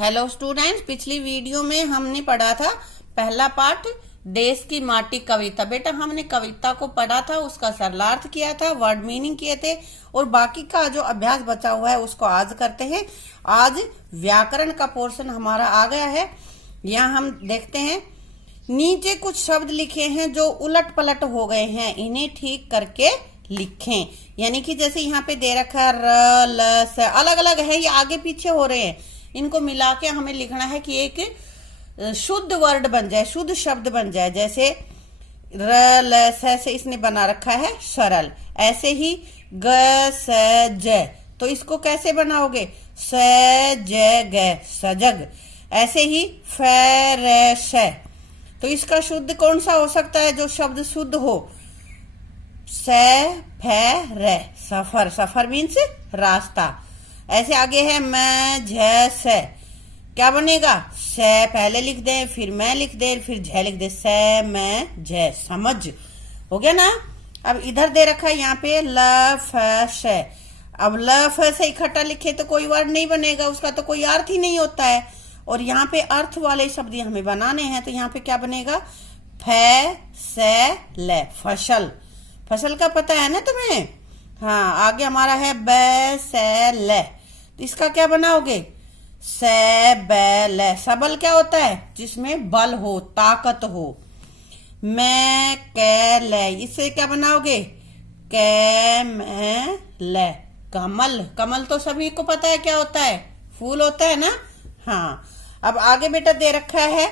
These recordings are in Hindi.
हेलो स्टूडेंट्स, पिछली वीडियो में हमने पढ़ा था पहला पार्ट देश की माटी कविता। बेटा हमने कविता को पढ़ा था, उसका सरलार्थ किया था, वर्ड मीनिंग किए थे और बाकी का जो अभ्यास बचा हुआ है उसको आज करते हैं। आज व्याकरण का पोर्शन हमारा आ गया है। यहाँ हम देखते हैं नीचे कुछ शब्द लिखे हैं जो उलट पलट हो गए हैं, इन्हें ठीक करके लिखें। यानी कि जैसे यहाँ पे दे रखा है र ल स, अलग अलग है, ये आगे पीछे हो रहे हैं, इनको मिला के हमें लिखना है कि एक शुद्ध वर्ड बन जाए, शुद्ध शब्द बन जाए। जैसे र ल स से इसने बना रखा है सरल, ऐसे ही ग स ज, तो इसको कैसे बनाओगे स ज ग सजग। ऐसे ही फ र श, तो इसका शुद्ध कौन सा हो सकता है जो शब्द शुद्ध हो, स फ र सफर, सफर मीन्स रास्ता। ऐसे आगे है मैं झ स, क्या बनेगा स पहले लिख दें, फिर मैं लिख दें, फिर झ लिख दें, स मैं झ समझ, हो गया ना। अब इधर दे रखा है यहाँ पे ल फ श, अब ल फ से इकट्ठा लिखे तो कोई वर्ड नहीं बनेगा, उसका तो कोई अर्थ ही नहीं होता है। और यहाँ पे अर्थ वाले शब्द हमें बनाने हैं, तो यहाँ पे क्या बनेगा फ स ल फसल। फसल का पता है ना तुम्हें। हाँ, आगे हमारा है ब स ल, तो इसका क्या बनाओगे स ब ल, सबल क्या होता है जिसमें बल हो, ताकत हो। मैं क ल, इससे क्या बनाओगे क मैं ल कमल। कमल तो सभी को पता है क्या होता है, फूल होता है ना। हाँ, अब आगे बेटा दे रखा है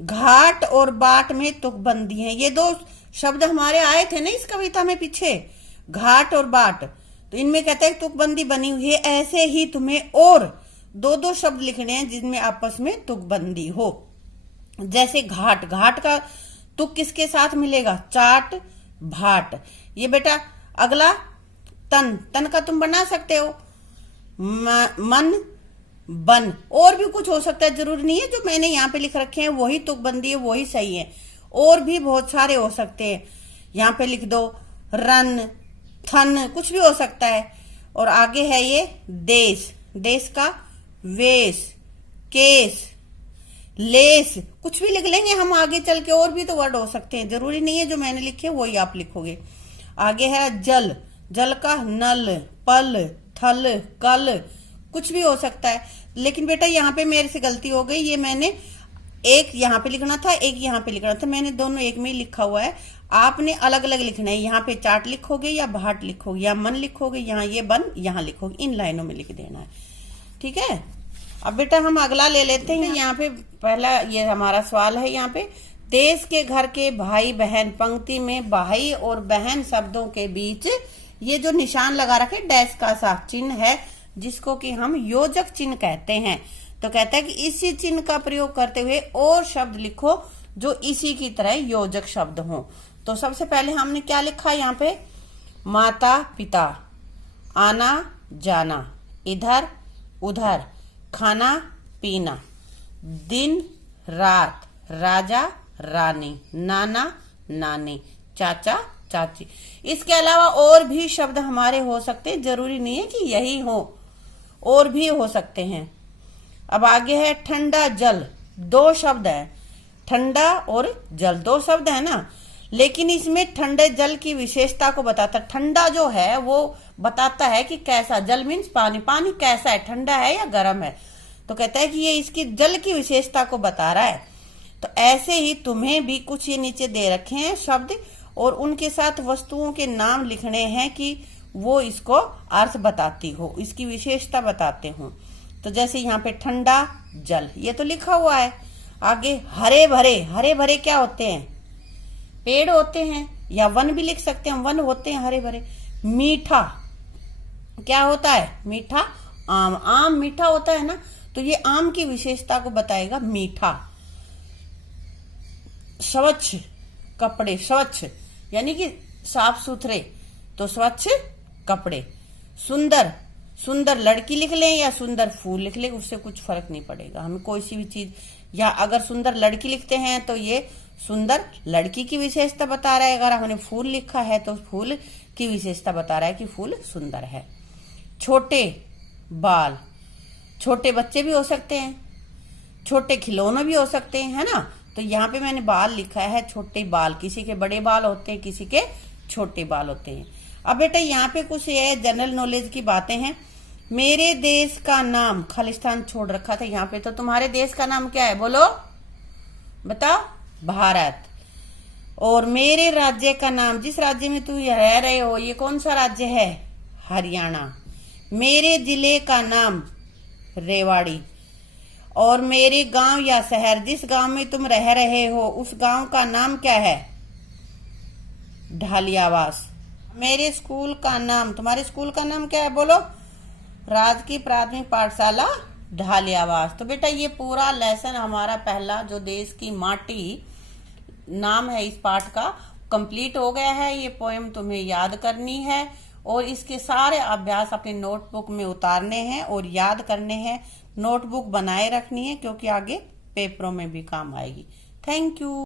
घाट और बाट में तुकबंदी है। ये दो शब्द हमारे आए थे ना इस कविता में पीछे, घाट और बाट, तो इनमें कहता है तुकबंदी बनी हुई है। ऐसे ही तुम्हें और दो दो शब्द लिखने हैं जिनमें आपस में तुकबंदी हो। जैसे घाट, घाट का तुक किसके साथ मिलेगा चाट भाट। ये बेटा अगला तन, तन का तुम बना सकते हो मन बन, और भी कुछ हो सकता है, जरूरी नहीं है जो मैंने यहाँ पे लिख रखे हैं वही तुकबंदी है, वही सही है, और भी बहुत सारे हो सकते हैं। यहाँ पे लिख दो रन थन, कुछ भी हो सकता है। और आगे है ये देश, देश का वेश केस लेस, कुछ भी लिख लेंगे हम आगे चल के, और भी तो वर्ड हो सकते हैं, जरूरी नहीं है जो मैंने लिखे वही आप लिखोगे। आगे है जल, जल का नल पल थल कल, कुछ भी हो सकता है। लेकिन बेटा यहाँ पे मेरे से गलती हो गई, ये मैंने एक यहाँ पे लिखना था, एक यहाँ पे लिखना था, मैंने दोनों एक में ही लिखा हुआ है। आपने अलग अलग लिखना है, यहाँ पे चाट लिखोगे या भाट लिखोगे या मन लिखोगे, यहाँ ये बन यहाँ लिखोगे, इन लाइनों में लिख देना है, ठीक है। अब बेटा हम अगला ले लेते हैं। यहाँ पे पहला ये हमारा सवाल है, यहाँ पे देश के घर के भाई बहन, पंक्ति में भाई और बहन शब्दों के बीच ये जो निशान लगा रखे डैश का सा चिन्ह है, जिसको कि हम योजक चिन्ह कहते हैं। तो कहता है कि इसी चिन्ह का प्रयोग करते हुए और शब्द लिखो जो इसी की तरह योजक शब्द हो। तो सबसे पहले हमने क्या लिखा यहाँ पे माता पिता, आना जाना, इधर उधर, खाना पीना, दिन रात, राजा रानी, नाना नानी, चाचा चाची। इसके अलावा और भी शब्द हमारे हो सकते हैं, जरूरी नहीं है कि यही हो, और भी हो सकते हैं। अब आगे है ठंडा जल, दो शब्द है, ठंडा और जल दो शब्द है ना, लेकिन इसमें ठंडे जल की विशेषता को बताता, ठंडा जो है वो बताता है कि कैसा, जल मीन्स पानी, पानी कैसा है, ठंडा है या गर्म है। तो कहता है कि ये इसकी जल की विशेषता को बता रहा है। तो ऐसे ही तुम्हें भी कुछ ये नीचे दे रखे हैं शब्द, और उनके साथ वस्तुओं के नाम लिखने हैं कि वो इसको अर्थ बताती हो, इसकी विशेषता बताते हो। तो जैसे यहाँ पे ठंडा जल, ये तो लिखा हुआ है। आगे हरे भरे, हरे भरे क्या होते हैं पेड़ होते हैं, या वन भी लिख सकते हैं, वन होते हैं हरे भरे। मीठा क्या होता है मीठा, आम, आम मीठा होता है ना, तो ये आम की विशेषता को बताएगा मीठा। स्वच्छ कपड़े, स्वच्छ यानी कि साफ सुथरे, तो स्वच्छ कपड़े। सुंदर, सुंदर लड़की लिख लें या सुंदर फूल लिख लें, उससे कुछ फर्क नहीं पड़ेगा हमें, कोई सी भी चीज। या अगर सुंदर लड़की लिखते हैं तो ये सुंदर लड़की की विशेषता बता रहा है, अगर हमने फूल लिखा है तो फूल की विशेषता बता रहा है कि फूल सुंदर है। छोटे बाल, छोटे बच्चे भी हो सकते हैं, छोटे खिलौने भी हो सकते हैं, है ना। तो यहाँ पे मैंने बाल लिखा है, छोटे बाल, किसी के बड़े बाल होते हैं, किसी के छोटे बाल होते हैं। अब बेटा यहाँ पे कुछ ये जनरल नॉलेज की बातें हैं। मेरे देश का नाम, खालिस्तान छोड़ रखा था यहाँ पे, तो तुम्हारे देश का नाम क्या है, बोलो, बताओ, भारत। और मेरे राज्य का नाम, जिस राज्य में तुम रह रहे हो, ये कौन सा राज्य है, हरियाणा। मेरे जिले का नाम रेवाड़ी। और मेरे गांव या शहर, जिस गांव में तुम रह रहे हो, उस गांव का नाम क्या है, ढालियावास। मेरे स्कूल का नाम, तुम्हारे स्कूल का नाम क्या है, बोलो, राजकीय प्राथमिक पाठशाला ढालियावास। तो बेटा ये पूरा लेसन हमारा पहला, जो देश की माटी नाम है इस पाठ का, कंप्लीट हो गया है। ये पोएम तुम्हें याद करनी है और इसके सारे अभ्यास अपनी नोटबुक में उतारने हैं और याद करने हैं। नोटबुक बनाए रखनी है क्योंकि आगे पेपरों में भी काम आएगी। Thank you.